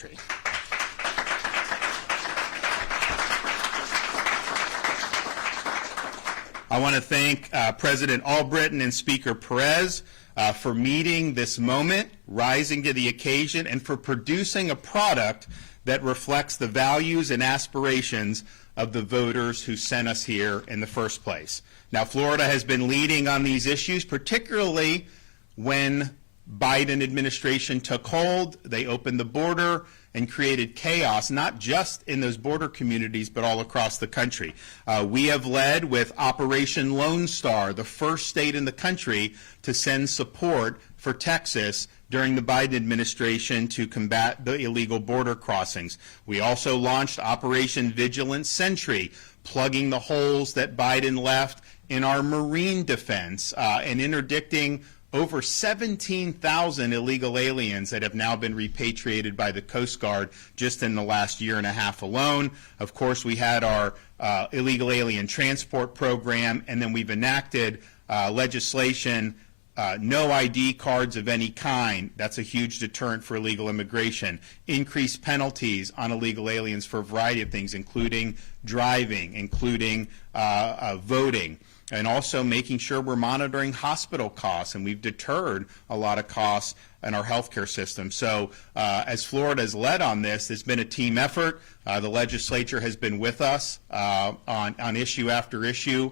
I want to thank President Albritton and Speaker Perez for meeting this moment, rising to the occasion, and for producing a product that reflects the values and aspirations of the voters who sent us here in the first place. Now, Florida has been leading on these issues, particularly when Biden administration took hold. They opened the border and created chaos, not just in those border communities, but all across the country. We have led with Operation Lone Star, the first state in the country to send support for Texas during the Biden administration to combat the illegal border crossings. We also launched Operation Vigilant Sentry, plugging the holes that Biden left in our marine defense and interdicting over 17,000 illegal aliens that have now been repatriated by the Coast Guard just in the last year and a half alone. Of course, we had our illegal alien transport program, and then we've enacted legislation, no ID cards of any kind. That's a huge deterrent for illegal immigration. Increased penalties on illegal aliens for a variety of things, including driving, including voting, and also making sure we're monitoring hospital costs, and we've deterred a lot of costs in our healthcare system. So as Florida has led on this, it's been a team effort. The legislature has been with us on issue after issue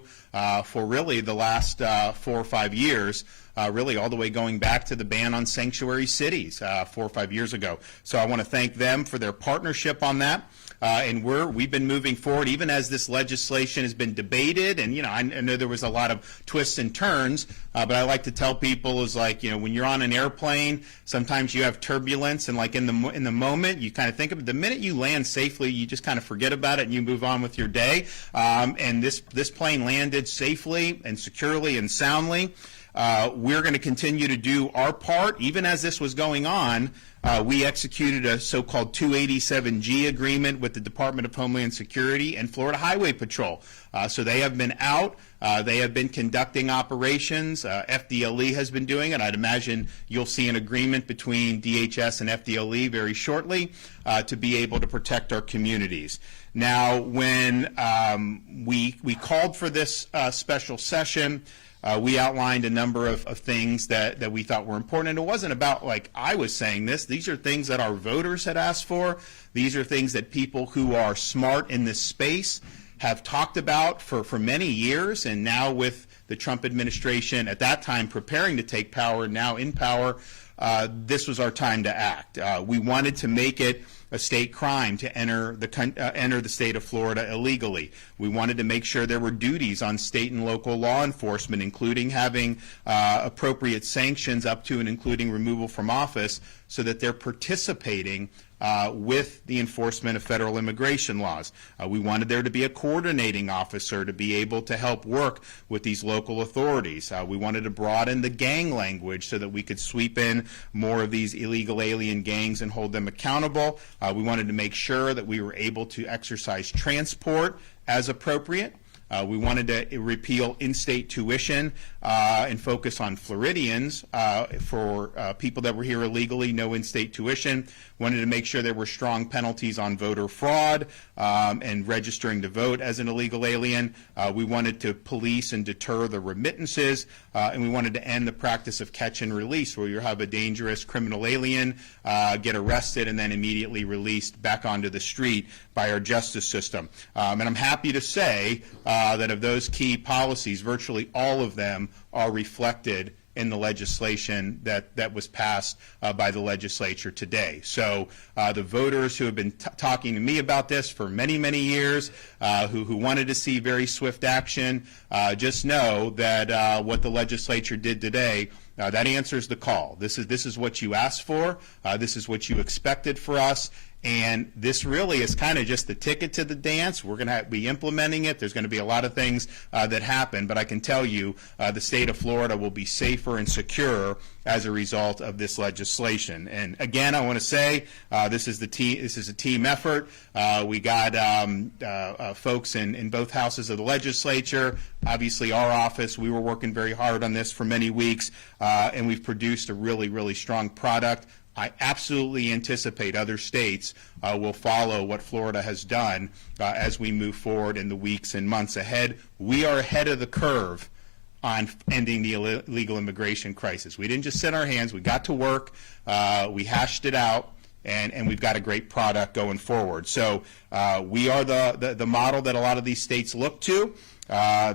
for really the last 4 or 5 years, really all the way going back to the ban on sanctuary cities 4 or 5 years ago. So I want to thank them for their partnership on that. And we've been moving forward even as this legislation has been debated. And, I know there was a lot of twists and turns, but I like to tell people is like, when you're on an airplane, sometimes you have turbulence, and like in the moment, you kind of think of it. The minute you land safely, you just kind of forget about it and you move on with your day. And this plane landed safely and securely and soundly. We're going to continue to do our part. Even as this was going on, we executed a so-called 287G agreement with the Department of Homeland Security and Florida Highway Patrol. So they have been out. They have been conducting operations. FDLE has been doing it. I'd imagine you'll see an agreement between DHS and FDLE very shortly to be able to protect our communities. Now, when we called for this special session, we outlined a number of things that we thought were important. And it wasn't about, like, I was saying this. These are things that our voters had asked for. These are things that people who are smart in this space have talked about for many years. And now with the Trump administration at that time preparing to take power, now in power, this was our time to act. We wanted to make it a state crime to enter the state of Florida illegally. We wanted to make sure there were duties on state and local law enforcement, including having appropriate sanctions up to and including removal from office, so that they're participating with the enforcement of federal immigration laws. We wanted there to be a coordinating officer to be able to help work with these local authorities. We wanted to broaden the gang language so that we could sweep in more of these illegal alien gangs and hold them accountable. We wanted to make sure that we were able to exercise transport as appropriate. We wanted to repeal in-state tuition and focus on Floridians for people that were here illegally, no in-state tuition. Wanted to make sure there were strong penalties on voter fraud and registering to vote as an illegal alien. We wanted to police and deter the remittances, and we wanted to end the practice of catch and release, where you have a dangerous criminal alien get arrested and then immediately released back onto the street by our justice system. And I'm happy to say that of those key policies, virtually all of them are reflected in the legislation that was passed by the legislature today. So the voters who have been talking to me about this for many, many years, who wanted to see very swift action, just know that what the legislature did today, that answers the call. This is what you asked for. This is what you expected for us. And this really is kind of just the ticket to the dance. We're going to be implementing it. There's going to be a lot of things that happen, but I can tell you the state of Florida will be safer and secure as a result of this legislation. And again, I want to say this is a team effort. We got folks in both houses of the legislature. Obviously, our office, we were working very hard on this for many weeks, and we've produced a really, really strong product. I absolutely anticipate other states will follow what Florida has done as we move forward in the weeks and months ahead. We are ahead of the curve on ending the illegal immigration crisis. We didn't just sit on our hands. We got to work. We hashed it out. And we've got a great product going forward. So we are the model that a lot of these states look to.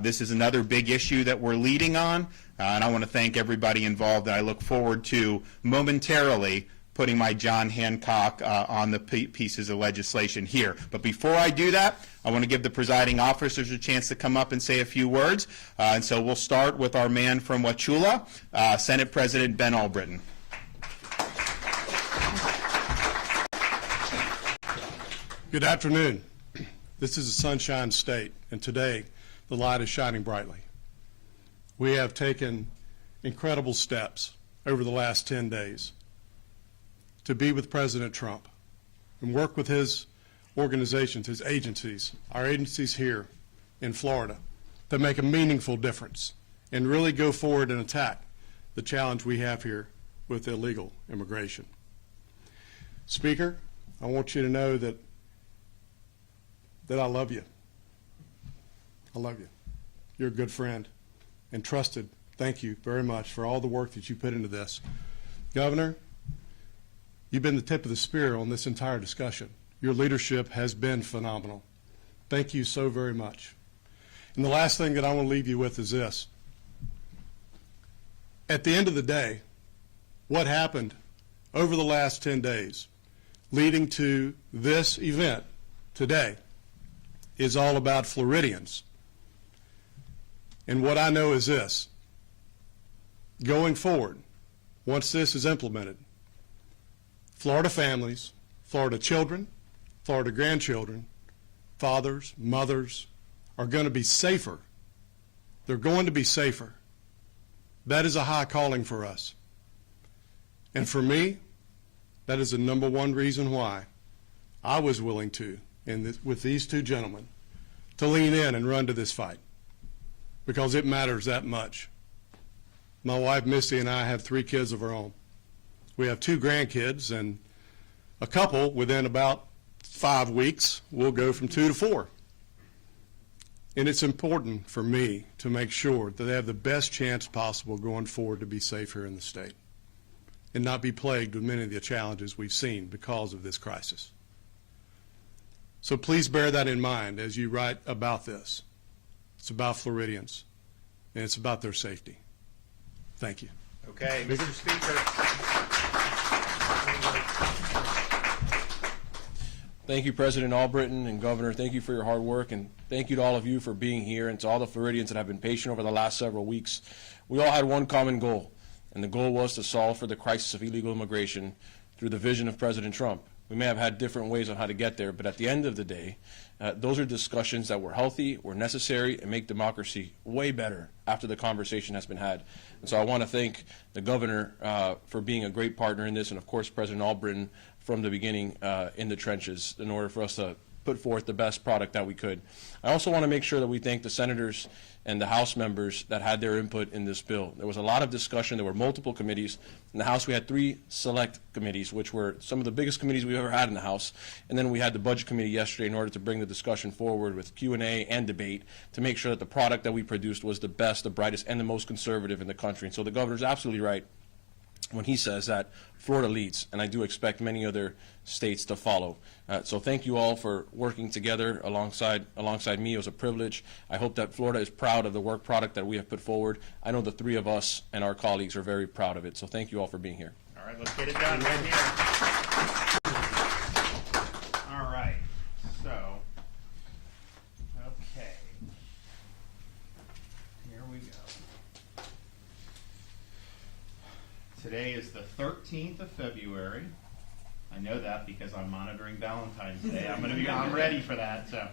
This is another big issue that we're leading on, and I want to thank everybody involved. And I look forward to momentarily putting my John Hancock on the pieces of legislation here. But before I do that, I want to give the presiding officers a chance to come up and say a few words. And so we'll start with our man from Wauchula, Senate President Ben Albritton. Good afternoon. This is a sunshine state, and today the light is shining brightly. We have taken incredible steps over the last 10 days to be with President Trump and work with his organizations, his agencies, our agencies here in Florida, to make a meaningful difference and really go forward and attack the challenge we have here with illegal immigration. Speaker, I want you to know that I love you. I love you. You're a good friend and trusted. Thank you very much for all the work that you put into this. Governor, you've been the tip of the spear on this entire discussion. Your leadership has been phenomenal. Thank you so very much. And the last thing that I want to leave you with is this. At the end of the day, what happened over the last 10 days leading to this event today is all about Floridians. And what I know is this. Going forward, once this is implemented, Florida families, Florida children, Florida grandchildren, fathers, mothers are going to be safer. They're going to be safer. That is a high calling for us. And for me, that is the number one reason why I was willing to, with these two gentlemen, to lean in and run to this fight, because it matters that much. My wife Missy and I have 3 kids of our own. We have 2 grandkids, and a couple within about 5 weeks will go from 2 to 4. And it's important for me to make sure that they have the best chance possible going forward to be safe here in the state and not be plagued with many of the challenges we've seen because of this crisis. So please bear that in mind as you write about this. It's about Floridians, and it's about their safety. Thank you. Okay, Mr. Speaker. Thank you, President Albritton and Governor. Thank you for your hard work, and thank you to all of you for being here, and to all the Floridians that have been patient over the last several weeks. We all had one common goal, and the goal was to solve for the crisis of illegal immigration through the vision of President Trump. We may have had different ways on how to get there, but at the end of the day, those are discussions that were healthy, were necessary, and make democracy way better after the conversation has been had. And so I want to thank the governor for being a great partner in this, and of course President Albritton from the beginning in the trenches in order for us to put forth the best product that we could. I also want to make sure that we thank the senators and the House members that had their input in this bill. There was a lot of discussion. There were multiple committees. In the House, we had 3 select committees, which were some of the biggest committees we've ever had in the House. And then we had the Budget Committee yesterday in order to bring the discussion forward with Q&A and debate to make sure that the product that we produced was the best, the brightest, and the most conservative in the country. And so the governor's absolutely right when he says that Florida leads, and I do expect many other states to follow. So thank you all for working together alongside me. It was a privilege. I hope that Florida is proud of the work product that we have put forward. I know the 3 of us and our colleagues are very proud of it. So thank you all for being here. All right, let's get it done right here. All right, so, okay. Here we go. Today is the 13th of February. I know that because I'm monitoring Valentine's Day. I'm ready for that. So. All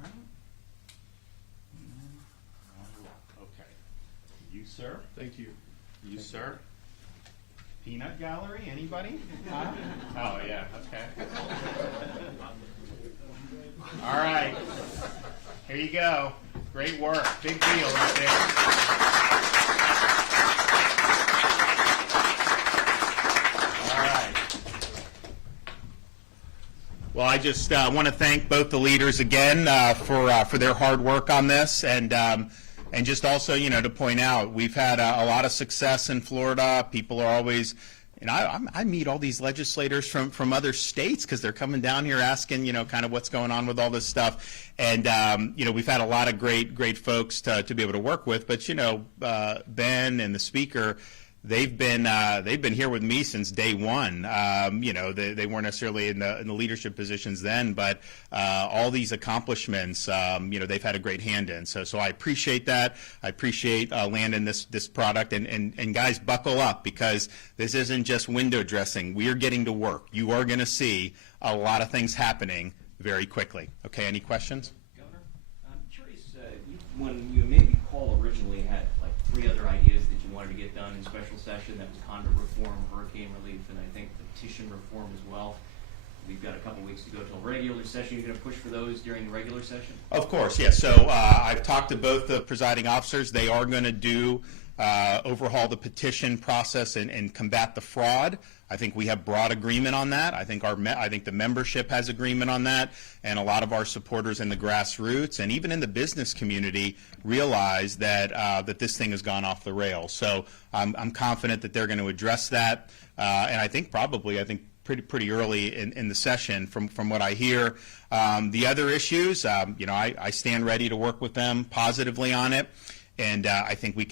right. Okay. You, sir. Thank you. You, sir. Peanut gallery, anybody? Huh? Oh, yeah, okay. All right. Here you go. Great work. Big deal right there. All right. Well, I just want to thank both the leaders again for their hard work on this, and just also, to point out, we've had a lot of success in Florida. People are always, I meet all these legislators from other states because they're coming down here asking, kind of what's going on with all this stuff. And, we've had a lot of great folks to be able to work with. But, Ben and the Speaker, they've been here with me since day one. They weren't necessarily in the leadership positions then, but all these accomplishments, they've had a great hand in. So I appreciate that. I appreciate landing this product. And guys, buckle up, because this isn't just window dressing. We are getting to work. You are going to see a lot of things happening very quickly. Okay, any questions? Governor, I'm curious, when you made the call originally, had like 3 other ideas that you wanted to get done in special session. That was conduit reform, hurricane relief, and I think petition reform as well. We've got a couple weeks to go till regular session. You're going to push for those during the regular session? Of course, yes. So I've talked to both the presiding officers. They are going to overhaul the petition process and combat the fraud. I think we have broad agreement on that. I think the membership has agreement on that, and a lot of our supporters in the grassroots and even in the business community realize that that this thing has gone off the rails. So I'm confident that they're going to address that, and I think pretty early in the session from what I hear. The other issues, I stand ready to work with them positively on it, and I think they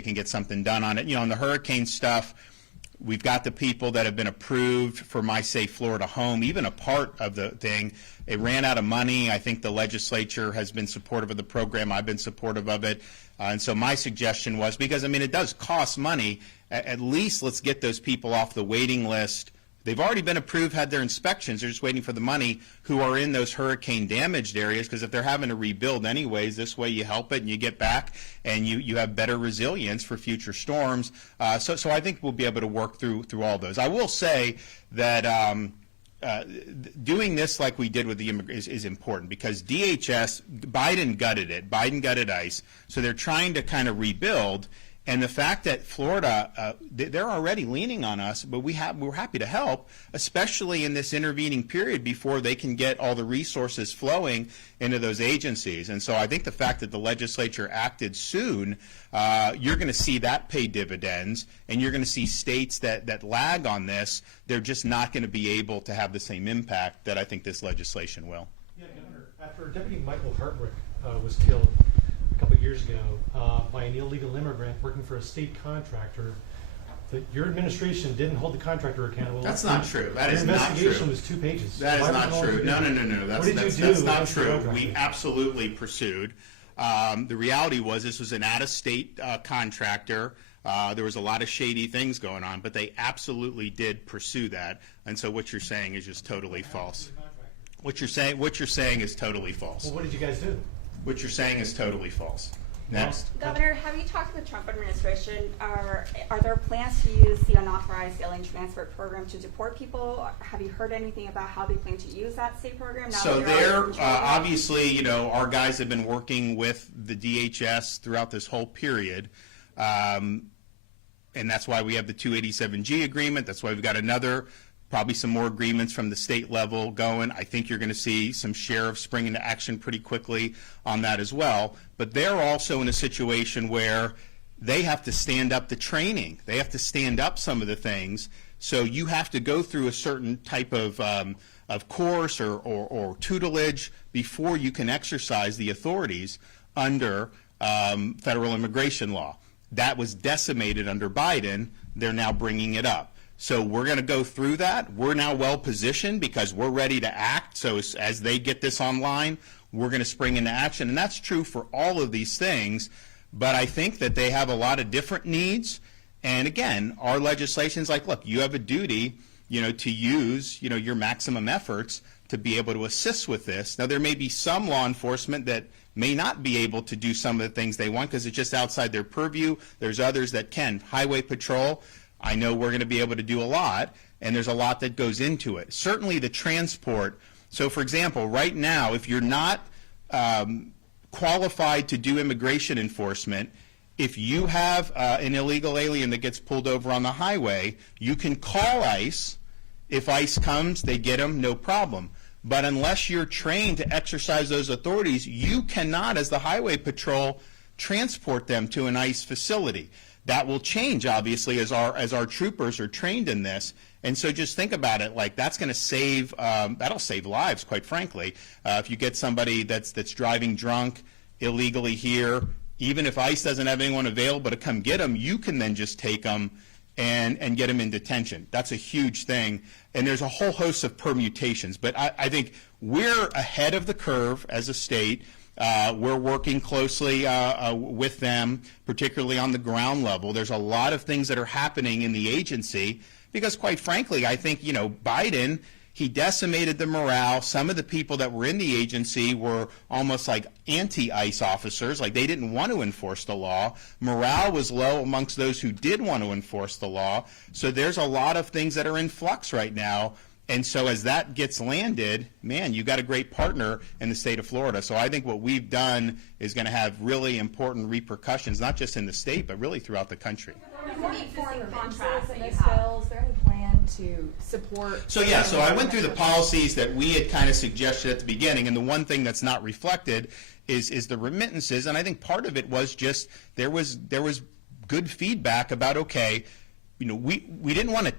can get something done on it. On the hurricane stuff, we've got the people that have been approved for My Safe Florida Home, even a part of the thing. It ran out of money. I think the legislature has been supportive of the program. I've been supportive of it. And so my suggestion was, because, it does cost money, at least let's get those people off the waiting list. They've already been approved, had their inspections. They're just waiting for the money, who are in those hurricane damaged areas, because if they're having to rebuild anyways, this way you help it and you get back and you have better resilience for future storms. So I think we'll be able to work through all those. I will say that doing this like we did with the immigrants is important, because DHS, Biden gutted it. Biden gutted ICE. So they're trying to kind of rebuild. And the fact that Florida, they're already leaning on us, but we're happy to help, especially in this intervening period before they can get all the resources flowing into those agencies. And so I think the fact that the legislature acted soon, you're going to see that pay dividends, and you're going to see states that lag on this. They're just not going to be able to have the same impact that I think this legislation will. Yeah, Governor, after Deputy Michael Hartwick was killed a couple of years ago by an illegal immigrant working for a state contractor, that your administration didn't hold the contractor accountable. That's not true. That is not true. Your investigation was 2 pages. That is not true. No. That's not true. We absolutely pursued. The reality was this was an out-of-state contractor. There was a lot of shady things going on, but they absolutely did pursue that. And so what you're saying is just totally false. What you're saying is totally false. Well, what did you guys do? What you're saying is totally false. Next. Governor, have you talked to the Trump administration? Are there plans to use the unauthorized alien transfer program to deport people? Have you heard anything about how they plan to use that state program? So there, obviously, our guys have been working with the DHS throughout this whole period. And that's why we have the 287G agreement. That's why we've got probably some more agreements from the state level going. I think you're going to see some sheriffs spring into action pretty quickly on that as well. But they're also in a situation where they have to stand up the training. They have to stand up some of the things. So you have to go through a certain type of course or tutelage before you can exercise the authorities under federal immigration law. That was decimated under Biden. They're now bringing it up. So we're going to go through that. We're now well positioned because we're ready to act. So as they get this online, we're going to spring into action. And that's true for all of these things. But I think that they have a lot of different needs. And again, our legislation is like, look, you have a duty, to use, your maximum efforts to be able to assist with this. Now, there may be some law enforcement that may not be able to do some of the things they want because it's just outside their purview. There's others that can. Highway patrol, I know we're going to be able to do a lot, and there's a lot that goes into it. Certainly the transport. So, for example, right now, if you're not qualified to do immigration enforcement, if you have an illegal alien that gets pulled over on the highway, you can call ICE. If ICE comes, they get them, no problem. But unless you're trained to exercise those authorities, you cannot, as the highway patrol, transport them to an ICE facility. That will change, obviously, as our troopers are trained in this. And so just think about it, like that's going to save, that'll save lives, quite frankly. If you get somebody that's driving drunk illegally here, even if ICE doesn't have anyone available to come get them, you can then just take them and get them in detention. That's a huge thing. And there's a whole host of permutations. But I think we're ahead of the curve as a state. We're working closely with them, particularly on the ground level. There's a lot of things that are happening in the agency because, quite frankly, I think, Biden, he decimated the morale. Some of the people that were in the agency were almost like anti-ICE officers, like they didn't want to enforce the law. Morale was low amongst those who did want to enforce the law. So there's a lot of things that are in flux right now. And so as that gets landed, man, you got a great partner in the state of Florida. So I think what we've done is going to have really important repercussions, not just in the state, but really throughout the country. Contracts in this bill, is there any plan to support? So I went through the policies that we had kind of suggested at the beginning, and the one thing that's not reflected is the remittances. And I think part of it was just there was good feedback about, okay, we didn't want to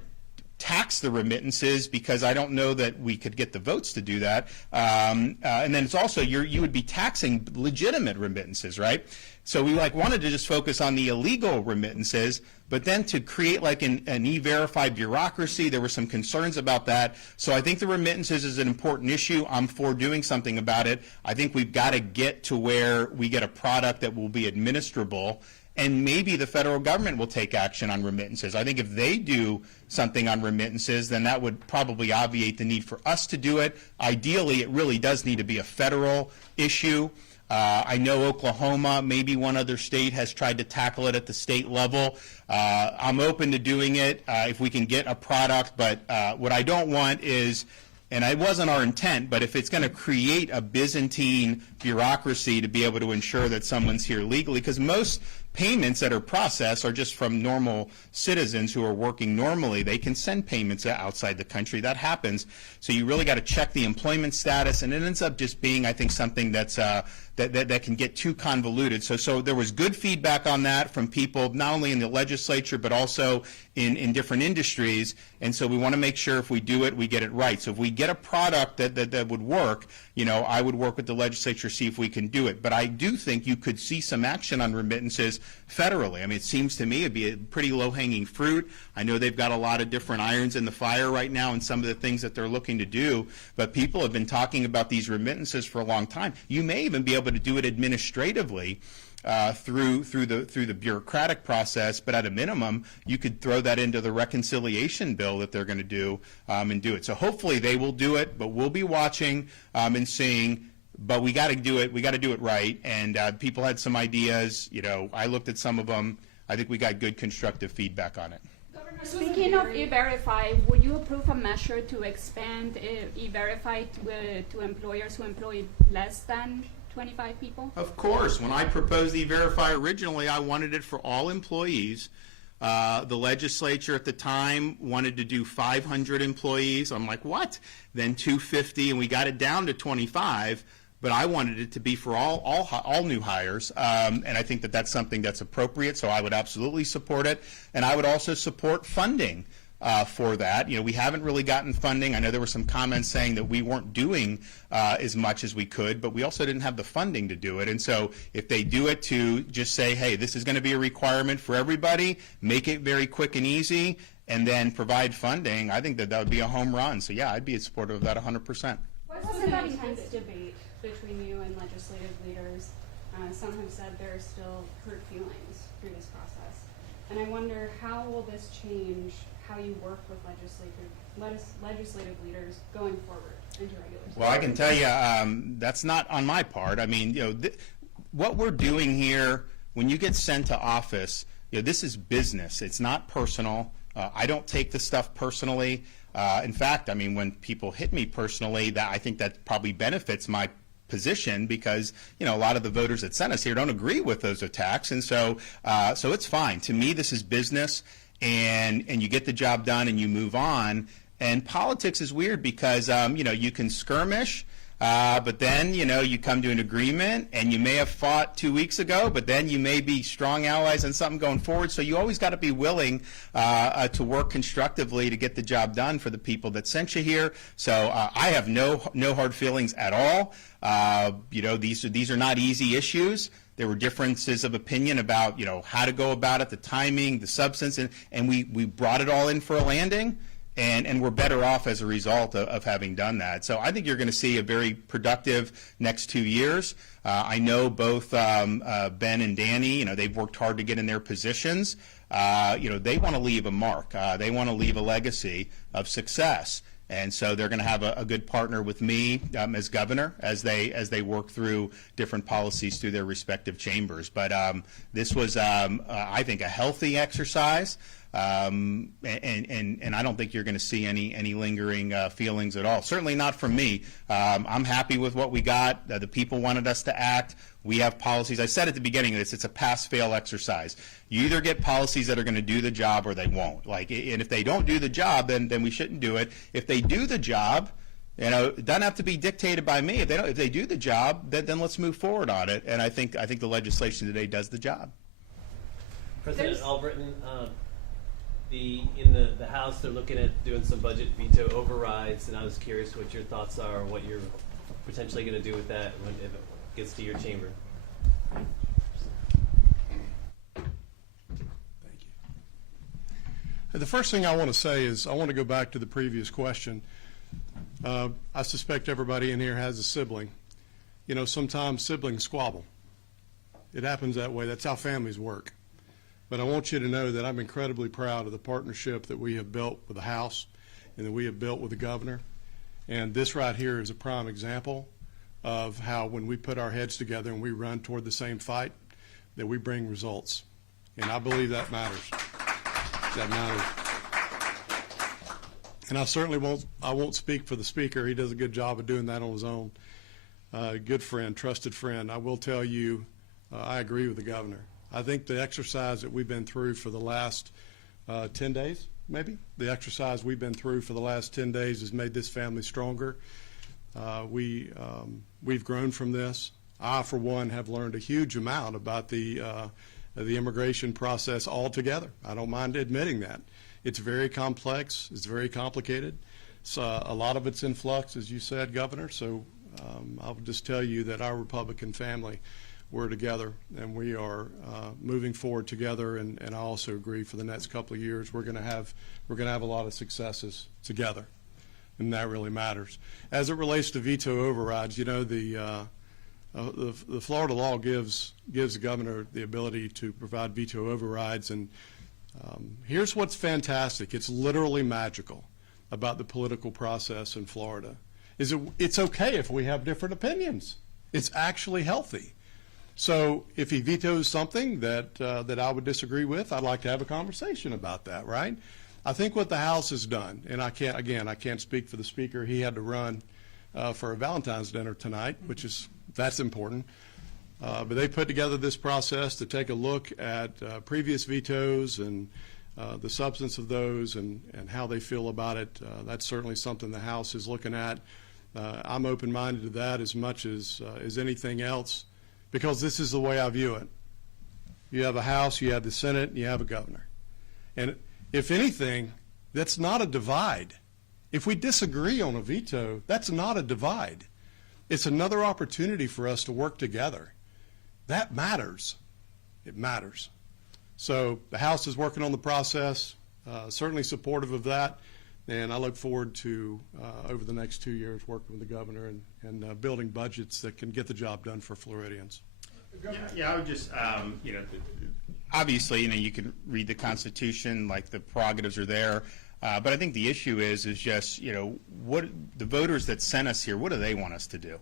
tax the remittances because I don't know that we could get the votes to do that. And then it's also you would be taxing legitimate remittances, right? So we wanted to just focus on the illegal remittances, but then to create like an e-verify bureaucracy, there were some concerns about that. So I think the remittances is an important issue. I'm for doing something about it. I think we've got to get to where we get a product that will be administrable, and maybe the federal government will take action on remittances. I think if they do something on remittances, then that would probably obviate the need for us to do it. Ideally, it really does need to be a federal issue. I know Oklahoma, maybe one other state, has tried to tackle it at the state level. I'm open to doing it if we can get a product, but what I don't want is, and it wasn't our intent, but if it's going to create a Byzantine bureaucracy to be able to ensure that someone's here legally, because most payments that are processed are just from normal citizens who are working normally. They can send payments outside the country. That happens. So you really got to check the employment status, and it ends up just being, I think, something that's that can get too convoluted. So there was good feedback on that from people not only in the legislature but also in different industries. And so we want to make sure if we do it, we get it right. So if we get a product that would work, I would work with the legislature, see if we can do it. But I do think you could see some action on remittances federally. I mean, it seems to me it'd be a pretty low-hanging fruit. I know they've got a lot of different irons in the fire right now and some of the things that they're looking to do, but people have been talking about these remittances for a long time. You may even be able to do it administratively through the bureaucratic process, but at a minimum, you could throw that into the reconciliation bill that they're going to do and do it. So hopefully they will do it, but we'll be watching and seeing. But we got to do it. We got to do it right. And people had some ideas. I looked at some of them. I think we got good constructive feedback on it. Speaking of E-Verify, would you approve a measure to expand E-Verify to employers who employ less than 25 people? Of course. When I proposed E-Verify originally, I wanted it for all employees. The legislature at the time wanted to do 500 employees. I'm like, what? Then 250, and we got it down to 25. But I wanted it to be for all new hires, and I think that that's something that's appropriate, so I would absolutely support it. And I would also support funding for that. We haven't really gotten funding. I know there were some comments saying that we weren't doing as much as we could, but we also didn't have the funding to do it. And so if they do it to just say, hey, this is going to be a requirement for everybody, make it very quick and easy, and then provide funding, I think that would be a home run. So, yeah, I'd be supportive of that 100%. What was an intense debate between you and legislative leaders? Some have said there are still hurt feelings through this process. And I wonder, how will this change how you work with legislative leaders going forward into regular session? Well, I can tell you that's not on my part. I mean, what we're doing here, when you get sent to office, this is business. It's not personal. I don't take this stuff personally. In fact, I mean, when people hit me personally, I think that probably benefits my position because, a lot of the voters that sent us here don't agree with those attacks. And so it's fine. To me, this is business, and you get the job done and you move on. And politics is weird because, you can skirmish, but then, you come to an agreement, and you may have fought 2 weeks ago, but then you may be strong allies on something going forward. So you always got to be willing to work constructively to get the job done for the people that sent you here. So I have no hard feelings at all. These are not easy issues. There were differences of opinion about, how to go about it, the timing, the substance, and we brought it all in for a landing. And we're better off as a result of having done that. So I think you're going to see a very productive next 2 years. I know both Ben and Danny, they've worked hard to get in their positions. They want to leave a mark. They want to leave a legacy of success. And so they're going to have a good partner with me as governor as they work through different policies through their respective chambers. But this was, I think, a healthy exercise. And I don't think you're going to see any lingering feelings at all. Certainly not from me. I'm happy with what we got. The people wanted us to act. We have policies. I said at the beginning of this, it's a pass-fail exercise. You either get policies that are going to do the job or they won't. And if they don't do the job, then we shouldn't do it. If they do the job, it doesn't have to be dictated by me. If they do the job, then let's move forward on it. And I think the legislation today does the job. President Albritton, in the House, they're looking at doing some budget veto overrides, and I was curious what your thoughts are, what you're potentially going to do with that if it gets to your chamber. Thank you. The first thing I want to say is I want to go back to the previous question. I suspect everybody in here has a sibling. Sometimes siblings squabble. It happens that way. That's how families work. But I want you to know that I'm incredibly proud of the partnership that we have built with the House and that we have built with the governor. And this right here is a prime example of how when we put our heads together and we run toward the same fight, that we bring results. And I believe that matters. That matters. And I certainly won't speak for the speaker. He does a good job of doing that on his own. Good friend, trusted friend. I will tell you, I agree with the governor. I think the exercise that we've been through for the last 10 days, maybe, the exercise we've been through for the last 10 days has made this family stronger. We've grown from this. I, for one, have learned a huge amount about the immigration process altogether. I don't mind admitting that. It's very complex. It's very complicated. So a lot of it's in flux, as you said, Governor. So I'll just tell you that our Republican family, we're together, and we are moving forward together. And I also agree for the next couple of years we're going to have a lot of successes together, and that really matters. As it relates to veto overrides, the Florida law gives the governor the ability to provide veto overrides, and here's what's fantastic. It's literally magical about the political process in Florida. It's okay if we have different opinions. It's actually healthy. So if he vetoes something that I would disagree with, I'd like to have a conversation about that, right? I think what the House has done, and I can't speak for the Speaker. He had to run for a Valentine's dinner tonight, that's important. But they put together this process to take a look at previous vetoes and the substance of those and how they feel about it. That's certainly something the House is looking at. I'm open-minded to that as much as anything else, because this is the way I view it. You have a House, you have the Senate, and you have a governor. And if anything, that's not a divide. If we disagree on a veto, that's not a divide. It's another opportunity for us to work together. That matters. It matters. So the House is working on the process, certainly supportive of that, and I look forward to, over the next 2 years, working with the governor and building budgets that can get the job done for Floridians. Yeah, I would just, obviously, you can read the Constitution, like the prerogatives are there. But I think the issue is just, what the voters that sent us here, what do they want us to do?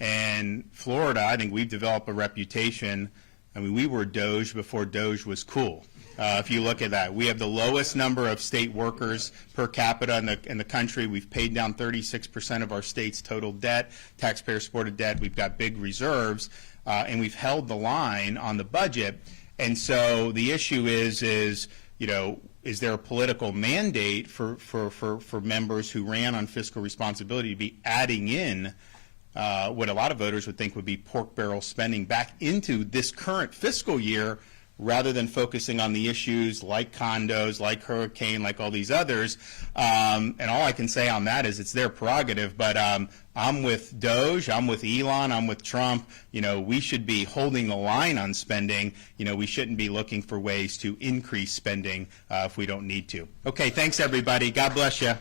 And Florida, I think we've developed a reputation. I mean, we were Doge before Doge was cool. If you look at that, we have the lowest number of state workers per capita in the country. We've paid down 36% of our state's total debt, taxpayer-supported debt. We've got big reserves, and we've held the line on the budget. And so the issue is there a political mandate for members who ran on fiscal responsibility to be adding in what a lot of voters would think would be pork barrel spending back into this current fiscal year, rather than focusing on the issues like condos, like hurricane, like all these others. And all I can say on that is it's their prerogative, but I'm with Doge, I'm with Elon, I'm with Trump. We should be holding the line on spending. We shouldn't be looking for ways to increase spending if we don't need to. Okay, thanks everybody. God bless you.